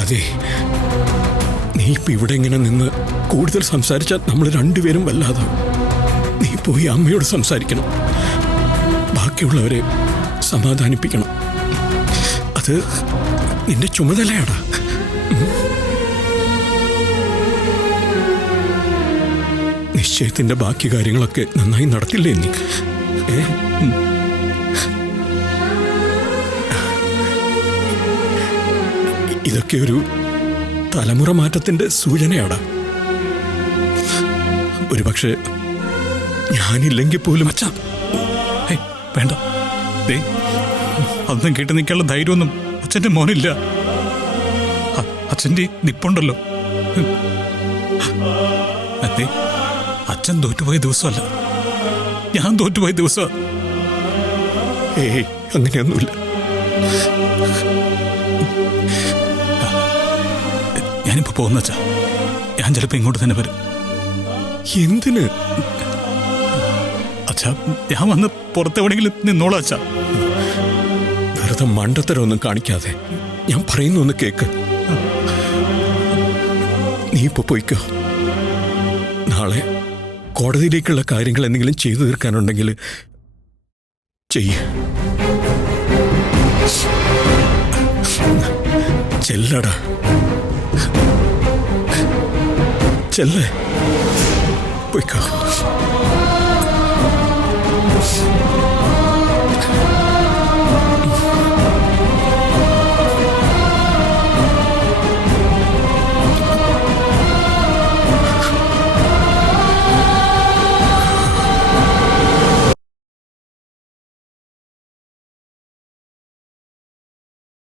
അതെ, നീ ഇപ്പൊ ഇവിടെ ഇങ്ങനെ നിന്ന് കൂടുതൽ സംസാരിച്ചാൽ നമ്മൾ രണ്ടുപേരും വല്ലാതെ. നീ പോയി അമ്മയോട് സംസാരിക്കണം, ബാക്കിയുള്ളവരെ സമാധാനിപ്പിക്കണം. അത് നിന്റെ ചുമതലയാടാ. നിശ്ചയത്തിന്റെ ബാക്കി കാര്യങ്ങളൊക്കെ നന്നായി നടത്തില്ലേ നീ? ഇതൊക്കെ ഒരു തലമുറ മാറ്റത്തിന്റെ സൂചനയാടാ. ഒരുപക്ഷെ ഞാനില്ലെങ്കിൽ പോലും. അച്ഛാ, വേണ്ട, അതൊന്നും കേട്ട് നിൽക്കാനുള്ള ധൈര്യമൊന്നും അച്ഛൻ്റെ മോനില്ല. അച്ഛൻ്റെ നിപ്പുണ്ടല്ലോ. അതെ, അച്ഛൻ തോറ്റുപോയ ദിവസമല്ല, ഞാൻ തോറ്റുപോയ ദിവസമാണ്. ഏയ്, അങ്ങനെയൊന്നുമില്ല. ഞാനിപ്പോ പോകുന്ന അച്ഛാ, ഞാൻ ചിലപ്പോ ഇങ്ങോട്ട് തന്നെ വരും. എന്തിന്? അച്ഛാ, ഞാൻ വന്ന് പുറത്തെവിടെയെങ്കിലും നിന്നോളാം അച്ഛാ. വെറുതെ മണ്ടത്തരമൊന്നും കാണിക്കാതെ ഞാൻ പറയുന്ന ഒന്ന് കേക്ക്. നീ ഇപ്പൊ പോയിക്കോ. നാളെ കോടതിയിലേക്കുള്ള കാര്യങ്ങൾ എന്തെങ്കിലും ചെയ്തു തീർക്കാനുണ്ടെങ്കിൽ ചെയ്യ. ചെല്ലടാ, ചെല്ലേ, പോയിക്കോ.